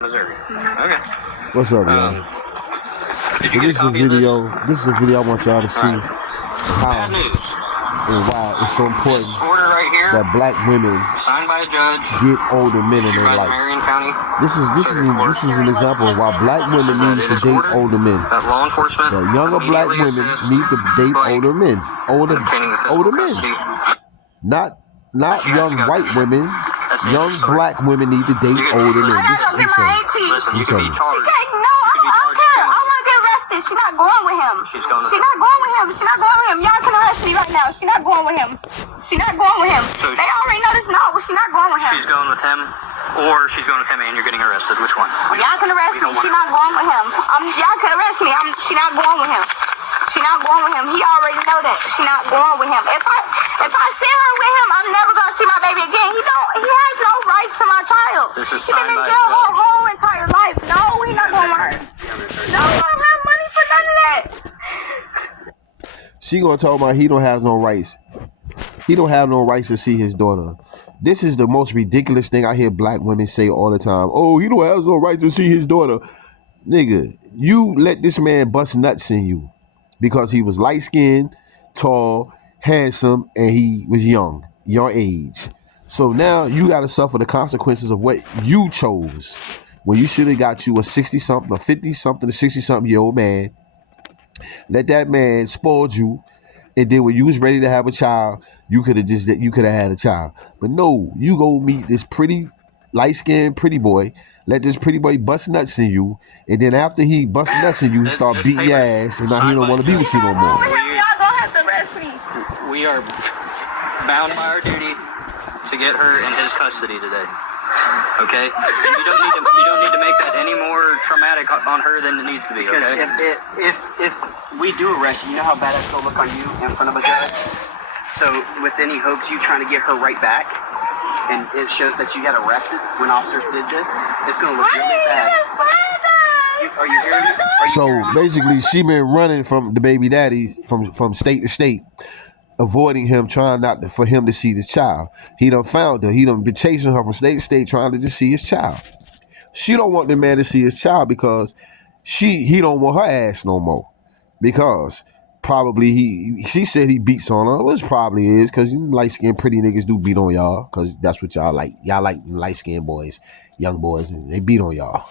Missouri. Okay. What's up, man? Did you get a copy of this? This is a video I want y'all to see Bad news. and why it's so important This order right here, that black women signed by a judge, get older men in issued their by the life. Marion County This is an example of why black women need to date older men. that law enforcement That younger black immediately women assist need to date Blake older men, in obtaining the physical older men, custody. not She has young to go. white women. That's the Young end of the story. black women need to date You can- older men. I gotta go get my 18. Listen, you You can be say. charged. She can't, no, I don't care. I want to get arrested. She's not going with him. She's going to- She's not going with him. She's not going with him. Y'all can arrest me right now. She's not going with him. She's not going with him. So they already know this. No, she's not going with him. She's going with him, or she's going with him and you're getting arrested. Which one? Y'all can arrest me. She's not going with him. Y'all can arrest me. She's not going with him. She's not going with him. He already know that. She's not going with him. If I see her with him, I'm never gonna see my baby again. He has no rights to my child. This is He's been signed in by a jail her judge. whole entire life. No, he's not going with her. No, I don't have money for none of that. She gonna talk about he don't have no rights. He don't have no rights to see his daughter. This is the most ridiculous thing I hear black women say all the time. Oh, he don't have no right to see his daughter. Nigga, you let this man bust nuts in you because he was light-skinned, tall, handsome, and he was young, your age. So now you got to suffer the consequences of what you chose when you should have got you a 60-something, a 50-something, a 60-something year old man. Let that man spoil you, and then when you was ready to have a child, you could have had a child. But no, you go meet this pretty light-skinned pretty boy. Let this pretty boy bust nuts in you, and then after he bust nuts in you, he start beating your ass, and now he don't want to be with you no more. Y'all gonna have to arrest me. We are bound by our duty to get her in his custody today. Okay? And you don't need to make that any more traumatic on her than it needs to be. Because Okay? if we do arrest you, you know how bad that's gonna look on you in front of a judge. So with any hopes you trying to get her right back, and it shows that you got arrested when officers did this, it's gonna look really bad. Are you hearing me? So basically, she been running from the baby daddy from state to state, avoiding him, trying for him to see the child. He done found her. He done been chasing her from state to state, trying to just see his child. She don't want the man to see his child because he don't want her ass no more. Because probably she said he beats on her, which probably is because light skinned pretty niggas do beat on y'all because that's what y'all like. Y'all like light skinned boys, young boys, they beat on y'all.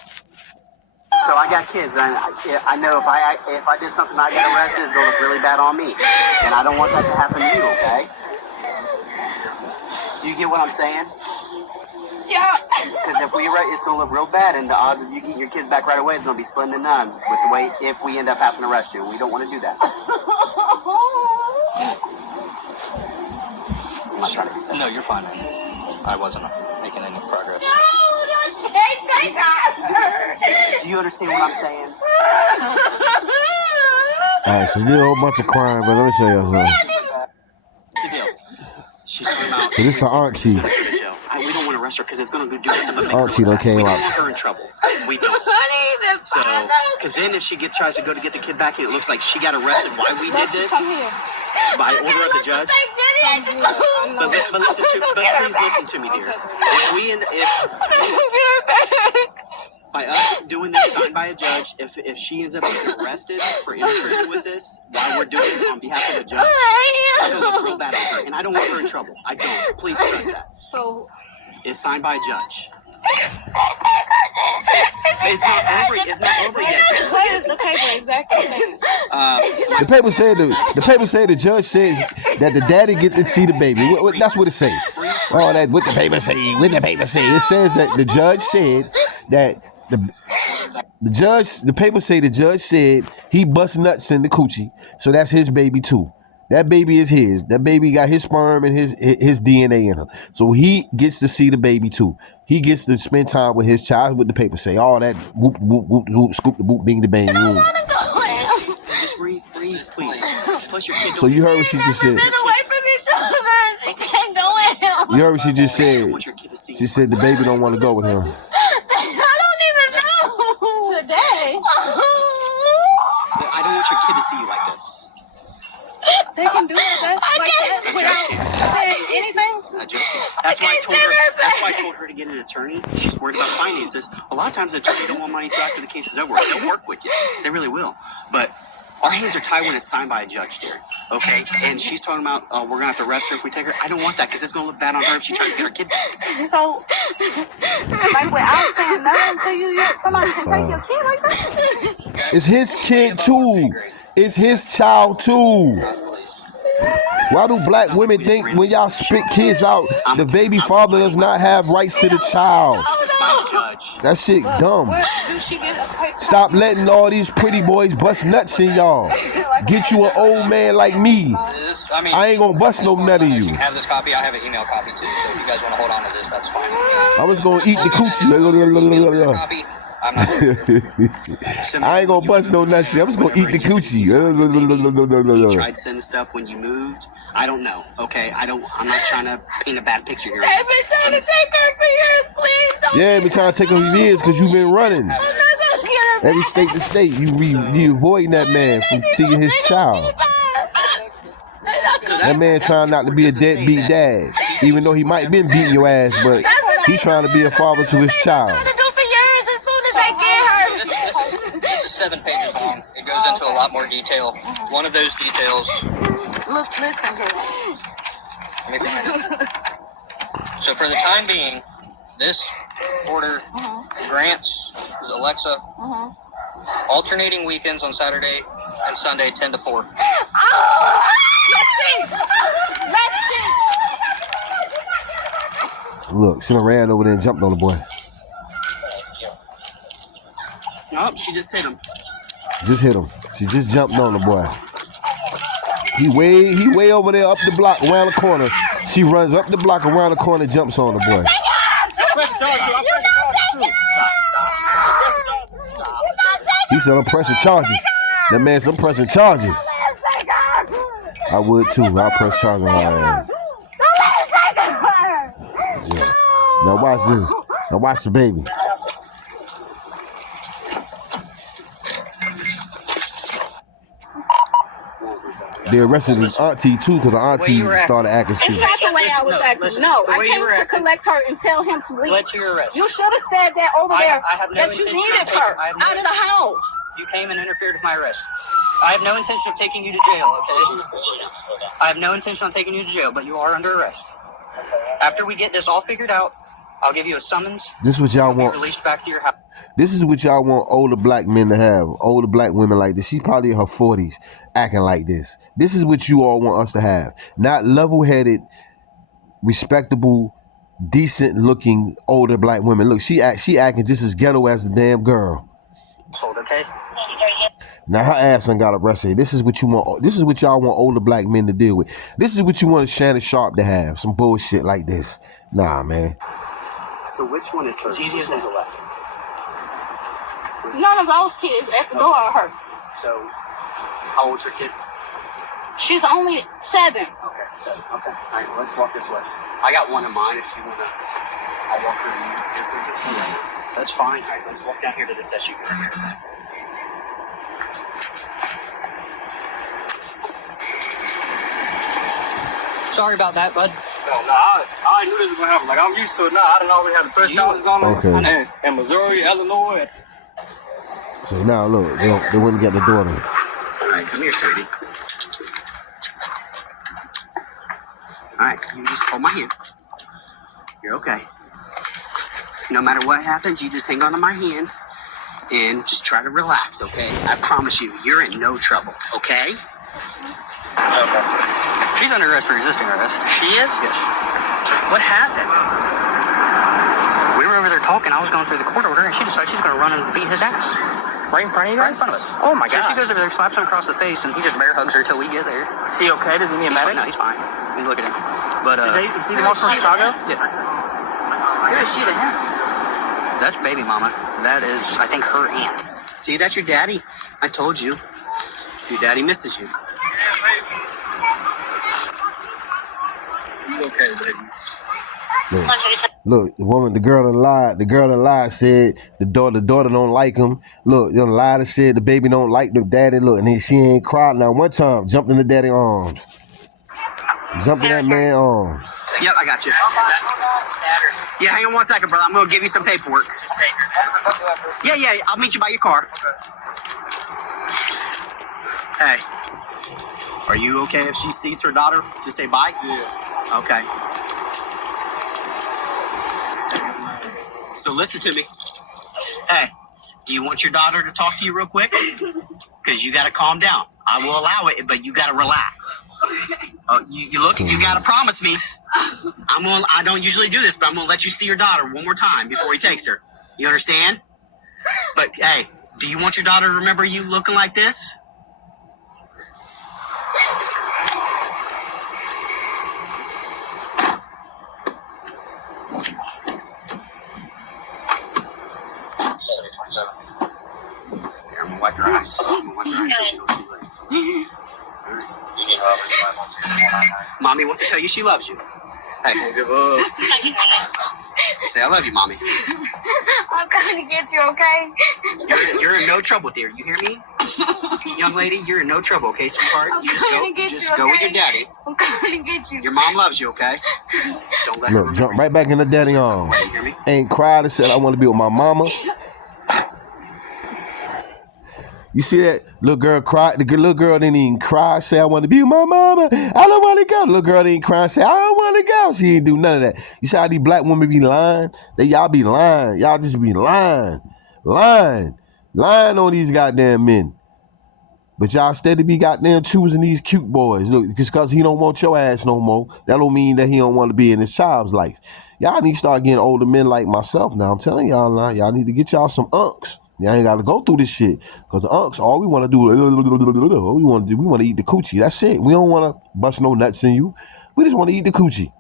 So I got kids, and I know if I did something I got arrested, it's gonna look really bad on me, and I don't want that to happen to you. Okay? Do you get what I'm saying? Yeah. Because if we arrest, it's gonna look real bad, and the odds of you getting your kids back right away is gonna be slim to none. With the way if we end up having to arrest you, we don't want to do that. I'm not trying to extend. No, you're fine, man. I wasn't making any progress. Take her. Do you understand what I'm saying? Alright, so there's a whole bunch of crime, but let me show you something. What's the deal? She's talking about. So this the auntie. We don't want to arrest her because it's going to do something. Make her Auntie look done bad. came We don't out. want her in trouble. We don't. So, because then if she tries to go to get the kid back and it looks like she got arrested while we did this by order of the judge. But please listen to me, dear. By us doing this signed by a judge, if she ends up getting arrested for interfering with this while we're doing it on behalf of a judge, it's gonna look real bad on her. And I don't want her in trouble. I don't. Please stress that. So It's signed by a judge. It's not over yet. what is the paper exactly saying? The paper said the judge said that the daddy get to see the baby. That's what it say. Oh, that what the paper say. It says that the judge said that the paper say the judge said he bust nuts in the coochie, so that's his baby too. That baby is his. That baby got his sperm and his DNA in her. So he gets to see the baby too. He gets to spend time with his child. What the paper say? All that whoop, whoop, whoop, whoop, scoop the boop, bing the bang. Just breathe, please. Plus your kid. So you heard what she just said. Been away from each other. She can't go in. You heard what she just I said. want your kid to see. She said the baby don't want to go with her. I don't even know. Today. I don't want your kid to see you like this. They can do it like that without saying anything to That's why I told her. That's why I told her to get an attorney. She's worried about finances. A lot of times, the attorney don't want money until after the case is over. They'll work with you. They really will. But our hands are tied when it's signed by a judge, dear. Okay? And she's talking about, we're going to have to arrest her if we take her. I don't want that because it's going to look bad on her if she tries to get her kid back. So, like, without saying nothing to you, somebody can take your kid like that? It's his kid too. It's his child too. Why do black women think when y'all spit kids out, the baby father does not have rights to the child? That shit dumb. Stop letting all these pretty boys bust nuts in y'all. Get you an old man like me. I ain't gonna bust no nut in you. You have this copy. I have an email copy too. So if you guys want to hold on to this, that's fine. I was gonna eat the coochie. Copy. I'm not. I ain't gonna bust no nut shit. I'm just gonna eat the coochie. You tried sending stuff when you moved. I don't know. Okay, I'm not trying to paint a bad picture here. They've been trying to take her for years. Please don't. Yeah, been trying to take her for years because you've been running. I'm not gonna get her Every state to state, you avoiding that man from seeing his child. That man trying not to be a deadbeat dad, even though he might have been beating your ass, but he trying to be a father to his child. This is 7 pages long. It goes into a lot more detail. One of those details. Listen to it. Let me find it. So for the time being, this order grants Alexa alternating weekends on Saturday and Sunday 10 to 4. Oh, Lexi! Look, she done ran over there and jumped on the boy. Nope, she just hit him. Just hit him. She just jumped on the boy. He way over there up the block, around the corner. She runs up the block, around the corner, jumps on the boy. Stop. He said I'm pressing charges. That man said I'm pressing charges. I would too. I'll press charges on her ass. Yeah. Now watch this. Now watch the baby. They arrested his auntie too because the auntie started acting It's stupid. not the way I was acting. No, I came to collect her and tell him to leave. Let you arrest. You should have said that over there I have no that you intention needed of her taking- I have no- out of the house. You came and interfered with my arrest. I have no intention of taking you to jail, okay? I have no intention of taking you to jail, but you are under arrest. After we get this all figured out, I'll give you a summons. This is what y'all Be want. released back to your house. This is what y'all want older black men to have. Older black women like this. She's probably in her 40s acting like this. This is what you all want us to have. Not level-headed, respectable, decent-looking older black women. Look, she acting just as ghetto as the damn girl. Okay? Now her ass done got arrested. This is what you want. This is what y'all want older black men to deal with. This is what you want Shannon Sharp to have. Some bullshit like this. Nah, man. So which one is her? Which one's Alexa? None of those kids at the door are her. So, how old's your kid? She's only 7. Okay, 7. Okay. All right, well, let's walk this way. I got one in mind if you want to. I'll walk her to you. That's fine. All right, let's walk down here to this SUV. Sorry about that, bud. No, I knew this was gonna happen. Like, I'm used to it now. I done already had the press charges on them. Okay. And Missouri, Illinois. So now look, they wouldn't get the door then. All right, come here, sweetie. All right, you just hold my hand. You're okay. No matter what happens, you just hang on to my hand and just try to relax, okay? I promise you, you're in no trouble, okay? Okay. She's under arrest for resisting arrest. She is? Yes. What happened? We were over there talking. I was going through the court order, and she decided she's going to run and beat his ass. Right in front of you Right in guys? front of us. Oh my So she God. goes over there, slaps him across the face, and he just bear hugs her till we get there. Is he okay? Does he need a He's fine. medic? No, he's fine. I mean, look at him. But, Is he the one from Chicago? Yeah. Who is she to him? That's baby mama. That is, I think, her aunt. See, that's your daddy. I told you. Your daddy misses you. You okay, baby? Look, the girl that lied. The girl that lied said the daughter don't like him. Look, the lied and said the baby don't like the daddy. Look, and then she ain't cried. Now one time, jumped in the daddy arms. Jump in that man's arms. Yep, I got you. Yeah, hang on 1 second, brother. I'm gonna give you some paperwork. Yeah, I'll meet you by your car. Hey, are you okay if she sees her daughter to say bye? Yeah. Okay. So listen to me. Hey, you want your daughter to talk to you real quick? Because you got to calm down. I will allow it, but you got to relax. You look, you got to promise me. I don't usually do this, but I'm going to let you see your daughter one more time before he takes her. You understand? But hey, do you want your daughter to remember you looking like this? Here, I'm gonna wipe your eyes. I'm gonna wipe your eyes so she don't see you. Mommy wants to tell you she loves you. Hey, don't give up. Say I love you, mommy. I'm coming to get you, okay? You're in no trouble, dear. You hear me? Young lady, you're in no trouble, okay, sweetheart? You just go with your daddy. I'm coming to get you. Your mom loves you, okay? Don't let her Look, jump right back in the daddy arms. You hear me? Ain't cried and said I want to be with my mama. You see that little girl cry? The little girl didn't even cry, say I want to be with my mama. I don't want to go. The little girl didn't cry, say I don't want to go. She didn't do none of that. You see how these black women be lying? Y'all be lying. Y'all just be lying on these goddamn men. But y'all steady be goddamn choosing these cute boys. Look, just because he don't want your ass no more, that don't mean that he don't want to be in his child's life. Y'all need to start getting older men like myself now. I'm telling y'all now, y'all need to get y'all some unks. Y'all ain't got to go through this shit. Because the unks, all we want to do is, all we want to do, we want to eat the coochie. That's it. We don't want to bust no nuts in you. We just want to eat the coochie.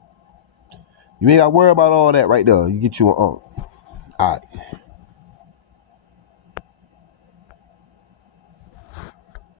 You ain't got to worry about all that right there. You get you an unk. All right.